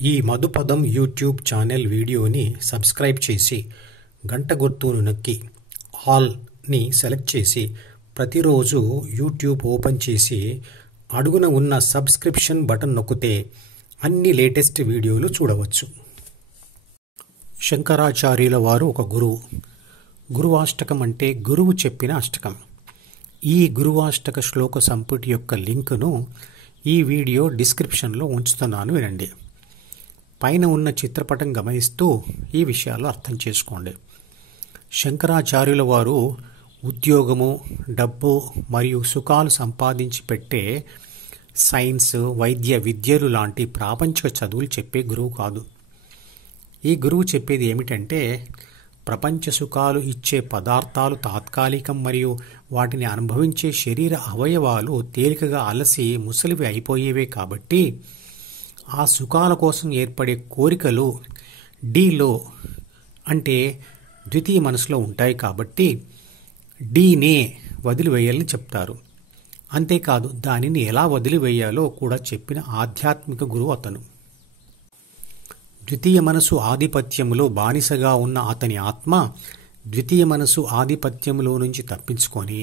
ఈ మధుపదం YouTube channel వీడియోని subscribe చేసి గంట గుర్తును నొక్కి ఆల్ని సెలెక్ట్ చేసి ప్రతిరోజు యూట్యూబ్ ఓపెన్ చేసి అడుగున ఉన్న సబ్స్క్రిప్షన్ బటన్ నొక్కితే అన్ని లేటెస్ట్ వీడియోలు చూడవచ్చు. శంకరాచార్యుల వారు ఒక గురువు. గురువాష్టకం అంటే గురువు చెప్పిన అష్టకం. ఈ గురువాష్టక శ్లోక సంపుటి యొక్క లింకును ఈ వీడియో డిస్క్రిప్షన్లో ఉంచుతున్నాను, వినండి. పైన ఉన్న చిత్రపటం గమనిస్తూ ఈ విషయాలు అర్థం చేసుకోండి. శంకరాచార్యుల వారు ఉద్యోగము, డబ్బు మరియు సుఖాలు సంపాదించి పెట్టే సైన్స్, వైద్య విద్యలు లాంటి ప్రాపంచిక చదువులు చెప్పే గురువు కాదు. ఈ గురువు చెప్పేది ఏమిటంటే, ప్రపంచ సుఖాలు ఇచ్చే పదార్థాలు తాత్కాలికం మరియు వాటిని అనుభవించే శరీర అవయవాలు తేలికగా అలసి ముసలివి అయిపోయేవే కాబట్టి ఆ సుఖాల కోసం ఏర్పడే కోరికలు డీలో అంటే ద్వితీయ మనసులో ఉంటాయి కాబట్టి డీనే వదిలివేయాలని చెప్తారు. అంతేకాదు దానిని ఎలా వదిలివేయాలో కూడా చెప్పిన ఆధ్యాత్మిక గురువు అతను. ద్వితీయ మనసు ఆధిపత్యంలో బానిసగా ఉన్న అతని ఆత్మ ద్వితీయ మనసు ఆధిపత్యంలో నుంచి తప్పించుకొని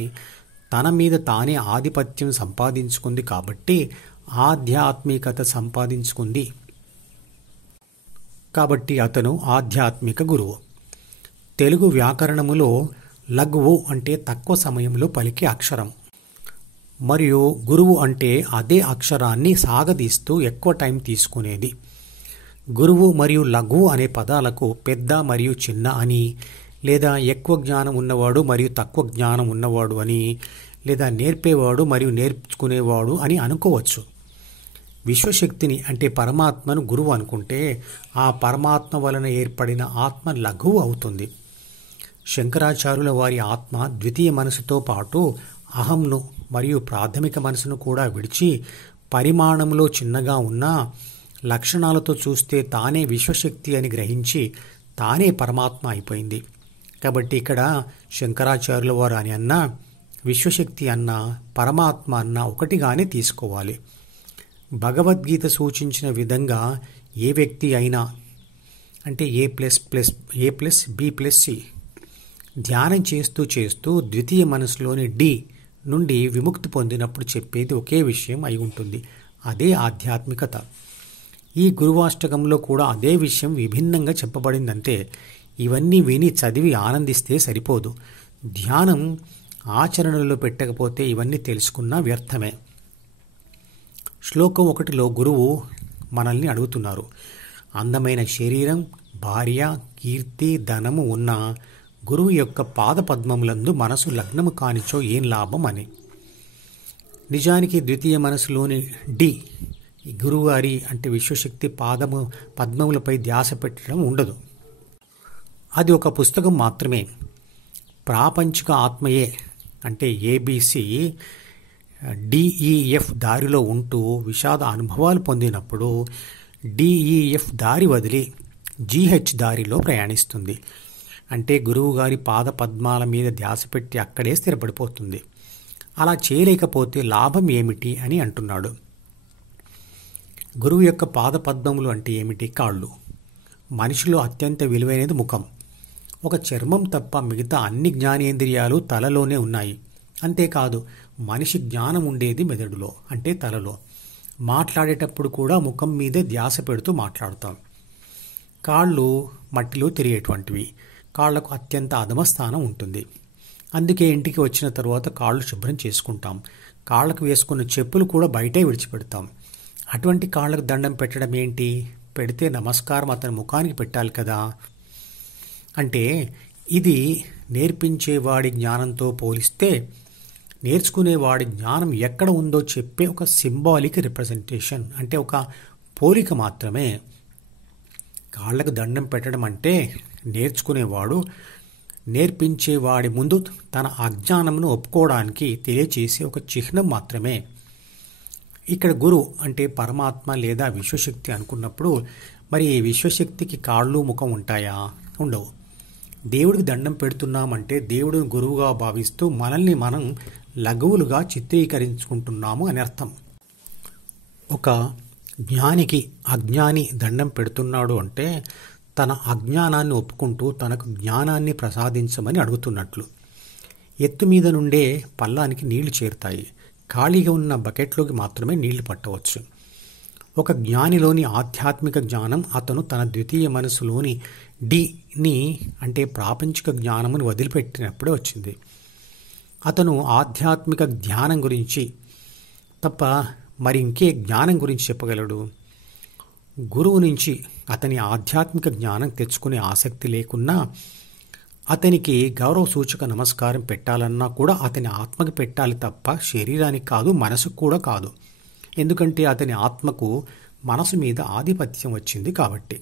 తన మీద తానే ఆధిపత్యం సంపాదించుకుంది కాబట్టి ఆధ్యాత్మికత సంపాదించుకుంది. కాబట్టి అతను ఆధ్యాత్మిక గురువు. తెలుగు వ్యాకరణములో లఘువు అంటే తక్కువ సమయంలో పలికే అక్షరం, మరియు గురువు అంటే అదే అక్షరాన్ని సాగదీస్తూ ఎక్కువ టైం తీసుకునేది. గురువు మరియు లఘువు అనే పదాలకు పెద్ద మరియు చిన్న అని, లేదా ఎక్కువ జ్ఞానం ఉన్నవాడు మరియు తక్కువ జ్ఞానం ఉన్నవాడు అని, లేదా నేర్పేవాడు మరియు నేర్చుకునేవాడు అని అనుకోవచ్చు. విశ్వశక్తిని అంటే పరమాత్మను గురువు అనుకుంటే ఆ పరమాత్మ వలన ఏర్పడిన ఆత్మ లఘువు అవుతుంది. శంకరాచార్యుల వారి ఆత్మ ద్వితీయ మనసుతో పాటు అహంను మరియు ప్రాథమిక మనసును కూడా విడిచి పరిమాణంలో చిన్నగా ఉన్న లక్షణాలతో చూస్తే తానే విశ్వశక్తి అని గ్రహించి తానే పరమాత్మ అయిపోయింది. కాబట్టి ఇక్కడ శంకరాచార్యుల వారు అని అన్నా, విశ్వశక్తి అన్నా, పరమాత్మ అన్నా ఒకటిగానే తీసుకోవాలి. భగవద్గీత సూచించిన విధంగా ఏ వ్యక్తి అయినా అంటే A+B+C ధ్యానం చేస్తూ ద్వితీయ మనసులోని డి నుండి విముక్తి పొందినప్పుడు చెప్పేది ఒకే విషయం అయి ఉంటుంది. అదే ఆధ్యాత్మికత. ఈ గురువాష్టకంలో కూడా అదే విషయం విభిన్నంగా చెప్పబడిందంతే. ఇవన్నీ విని చదివి ఆనందిస్తే సరిపోదు. ధ్యానం ఆచరణలో పెట్టకపోతే ఇవన్నీ తెలుసుకున్నా వ్యర్థమే. శ్లోకం 1లో గురువు మనల్ని అడుగుతున్నారు, అందమైన శరీరం, భార్య, కీర్తి, ధనము ఉన్న గురువు యొక్క పాద పద్మములందు మనసు లగ్నము కానిచో ఏం లాభం అని. నిజానికి ద్వితీయ మనసులోని డి గురువుగారి అంటే విశ్వశక్తి పద్మములపై ధ్యాస పెట్టడం ఉండదు. అది ఒక పుస్తకం మాత్రమే. ప్రాపంచిక ఆత్మయే అంటే ABC DEF దారిలో ఉంటూ విషాద అనుభవాలు పొందినప్పుడు DEF దారి వదిలి GH దారిలో ప్రయాణిస్తుంది. అంటే గురువుగారి పాద పద్మాల మీద ధ్యాస పెట్టి అక్కడే స్థిరపడిపోతుంది. అలా చేయలేకపోతే లాభం ఏమిటి అని అంటున్నాడు. గురువు యొక్క పాద పద్మములు అంటే ఏమిటి? కాళ్ళు. మనిషిలో అత్యంత విలువైనది ముఖం. ఒక చర్మం తప్ప మిగతా అన్ని జ్ఞానేంద్రియాలు తలలోనే ఉన్నాయి. అంతేకాదు మనిషి జ్ఞానం ఉండేది మెదడులో అంటే తలలో. మాట్లాడేటప్పుడు కూడా ముఖం మీదే ధ్యాస పెడుతూ మాట్లాడుతాం. కాళ్ళు మట్టిలో తిరిగేటువంటివి. కాళ్లకు అత్యంత అధమస్థానం ఉంటుంది. అందుకే ఇంటికి వచ్చిన తర్వాత కాళ్ళు శుభ్రం చేసుకుంటాం. కాళ్లకు వేసుకున్న చెప్పులు కూడా బయటే విడిచిపెడతాం. అటువంటి కాళ్లకు దండం పెట్టడం ఏంటి? పెడితే నమస్కారం అతని ముఖానికి పెట్టాలి కదా. అంటే ఇది నేర్పించేవాడి జ్ఞానంతో పోలిస్తే నేర్చుకునేవాడి జ్ఞానం ఎక్కడ ఉందో చెప్పే ఒక సింబాలిక్ రిప్రజెంటేషన్ అంటే ఒక పోలిక మాత్రమే. కాళ్లకు దండం పెట్టడం అంటే నేర్చుకునేవాడు నేర్పించేవాడి ముందు తన అజ్ఞానంను ఒప్పుకోవడానికి తెలియచేసే ఒక చిహ్నం మాత్రమే. ఇక్కడ గురు అంటే పరమాత్మ లేదా విశ్వశక్తి అనుకున్నప్పుడు మరి ఈ విశ్వశక్తికి కాళ్ళు, ముఖం ఉంటాయా? ఉండవు. దేవుడికి దండం పెడుతున్నామంటే దేవుడిని గురువుగా భావిస్తూ మనల్ని మనం లఘువులుగా చిత్రీకరించుకుంటున్నాము అని అర్థం. ఒక జ్ఞానికి అజ్ఞాని దండం పెడుతున్నాడు అంటే తన అజ్ఞానాన్ని ఒప్పుకుంటూ తనకు జ్ఞానాన్ని ప్రసాదించమని అడుగుతున్నట్లు. ఎత్తు మీద నుండే పల్లానికి నీళ్లు చేరుతాయి. ఖాళీగా ఉన్న బకెట్లోకి మాత్రమే నీళ్లు పట్టవచ్చు. ఒక జ్ఞానిలోని ఆధ్యాత్మిక జ్ఞానం అతను తన ద్వితీయ మనసులోని డిని అంటే ప్రాపంచిక జ్ఞానమును వదిలిపెట్టినప్పుడే వచ్చింది. అతను ఆధ్యాత్మిక జ్ఞానం గురించి తప్ప మరి ఇంకే జ్ఞానం గురించి చెప్పగలడు? గురువు నుంచి అతని ఆధ్యాత్మిక జ్ఞానం తెచ్చుకునే ఆసక్తి లేకున్నా అతనికి గౌరవ సూచక నమస్కారం పెట్టాలన్నా కూడా అతని ఆత్మకి పెట్టాలి తప్ప శరీరానికి కాదు, మనసుకు కూడా కాదు. ఎందుకంటే అతని ఆత్మకు మనసు మీద ఆధిపత్యం వచ్చింది కాబట్టి.